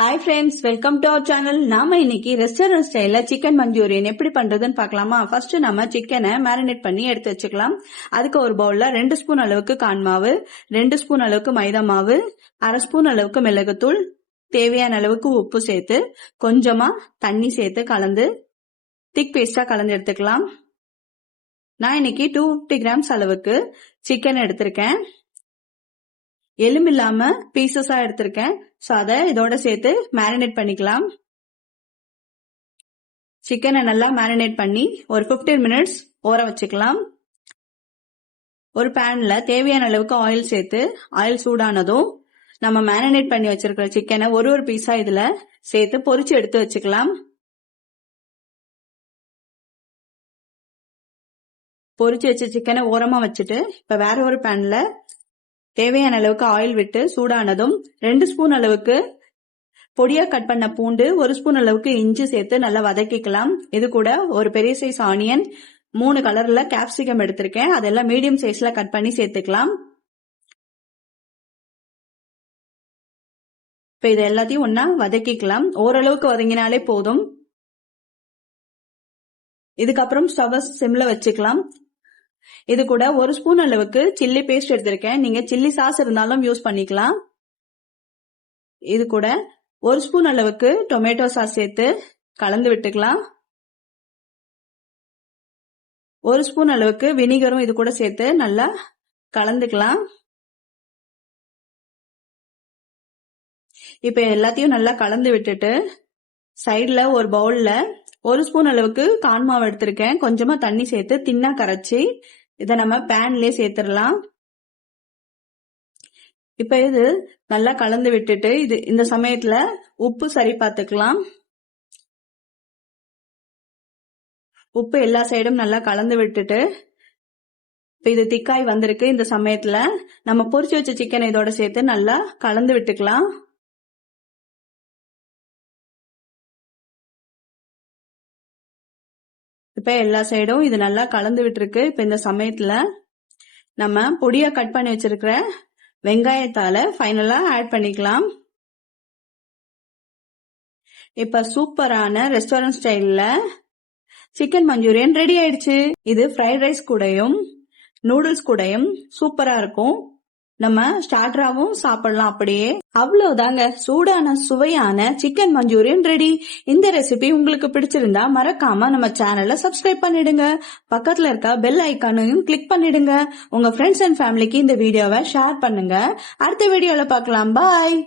Hi friends, welcome to our channel. நாம இன்னைக்கு restaurant ஸ்டைல்ல சிக்கன் மஞ்சூரியன் எப்படி பண்றதுன்னு பார்க்கலாமா? ஃபர்ஸ்ட் நம்ம சிக்கனை மேரினேட் பண்ணி எடுத்து வச்சுக்கலாம். அதுக்கு ஒரு பவுல்ல 2 ஸ்பூன் அளவுக்கு கார்ன் மாவு, 2 ஸ்பூன் அளவுக்கு மைதா மாவு, 1/2 ஸ்பூன் அளவுக்கு மிளகுத்தூள், தேவையான அளவுக்கு உப்பு சேர்த்து கொஞ்சமா தண்ணி சேர்த்து கலந்து திக் பேஸ்டா கலந்து எடுத்துக்கலாம். நான் இன்னைக்கு 250 கிராம்ஸ் அளவுக்கு சிக்கன் எடுத்திருக்கேன். எலும்பு இல்லாம பீசஸா எடுத்திருக்கேன். சோ அதை இதோட சேர்த்து மேரினேட் பண்ணிக்கலாம். சிக்கனை நல்லா மேரினேட் பண்ணி ஒரு 15 மினிட்ஸ் ஊற வச்சுக்கலாம். ஒரு பேன்ல தேவையான அளவுக்கு ஆயில் சேர்த்து ஆயில் சூடானதும் நம்ம மேரினேட் பண்ணி வச்சிருக்கிற சிக்கனை ஒரு பீஸா இதுல சேர்த்து பொரிச்சு எடுத்து வச்சுக்கலாம். பொரிச்சு வச்ச சிக்கனை ஓரமா வச்சுட்டு இப்ப வேற ஒரு பேன்ல தேவையான அளவுக்கு ஆயில் விட்டு சூடானதும் 2 ஸ்பூன் அளவுக்கு பொடியா கட் பண்ண பூண்டு, 1 ஸ்பூன் அளவுக்கு இஞ்சி சேர்த்து நல்லா வதக்கிக்கலாம். இது கூட ஒரு பெரிய சைஸ் ஆனியன், 3 கலர்ல கேப்சிகம் எடுத்திருக்கேன். அதெல்லாம் மீடியம் சைஸ்ல கட் பண்ணி சேர்த்துக்கலாம். இப்ப இது எல்லாத்தையும் ஒன்னா வதக்கிக்கலாம். ஓரளவுக்கு வதங்கினாலே போதும். இதுக்கப்புறம் ஸ்டவ் சிம்ல வச்சுக்கலாம். இது கூட 1 ஸ்பூன் அளவுக்கு சில்லி பேஸ்ட் எடுத்திருக்கேன். நீங்க சில்லி சாஸ் இருந்தாலும் யூஸ் பண்ணிக்கலாம். இது கூட 1 ஸ்பூன் அளவுக்கு டொமேட்டோ சாஸ் சேர்த்து கலந்து விட்டுக்கலாம். 1 ஸ்பூன் அளவுக்கு வினிகரும் இது கூட சேர்த்து நல்லா கலந்துக்கலாம். இப்ப எல்லாத்தையும் நல்லா கலந்து விட்டுட்டு சைடுல ஒரு பவுல்ல 1 ஸ்பூன் அளவுக்கு கார்ன் மாவு எடுத்திருக்கேன். கொஞ்சமா தண்ணி சேர்த்து தின்னா கரைச்சி இதை நம்ம பேன்லயே சேர்த்துடலாம். இப்ப இது நல்லா கலந்து விட்டுட்டு இந்த சமயத்துல உப்பு சரி பார்த்துக்கலாம். உப்பு எல்லா சைடும் நல்லா கலந்து விட்டுட்டு இப்ப இது திக்காய் வந்திருக்கு. இந்த சமயத்துல நம்ம பொரிச்சு வச்ச சிக்கன் இதோட சேர்த்து நல்லா கலந்து விட்டுக்கலாம். இப்ப எல்லா சைடும் இது நல்லா கலந்து விட்டுருக்கு. இப்ப இந்த சமயத்துல நம்ம பொடியா கட் பண்ணி வச்சிருக்கிற வெங்காயத்தால ஃபைனலா ஆட் பண்ணிக்கலாம். இப்ப சூப்பரான ரெஸ்டாரண்ட் ஸ்டைல்ல சிக்கன் மஞ்சூரியன் ரெடி ஆயிடுச்சு. இது ஃப்ரைட் ரைஸ் கூடயும் நூடுல்ஸ் கூடயும் சூப்பரா இருக்கும். நம்ம ஸ்டார்டராவும் சாப்பிடலாம். அப்படியே அவ்வளவுதாங்க, சூடான சுவையான சிக்கன் மஞ்சூரியன் ரெடி. இந்த ரெசிபி உங்களுக்கு பிடிச்சிருந்தா மறக்காம நம்ம சேனலை சப்ஸ்கிரைப் பண்ணிடுங்க. பக்கத்துல இருக்க பெல் ஐக்கானையும் கிளிக் பண்ணிடுங்க. உங்க ஃப்ரெண்ட்ஸ் அண்ட் ஃபேமிலிக்கு இந்த வீடியோவை ஷேர் பண்ணுங்க. அடுத்த வீடியோல பார்க்கலாம். பாய்.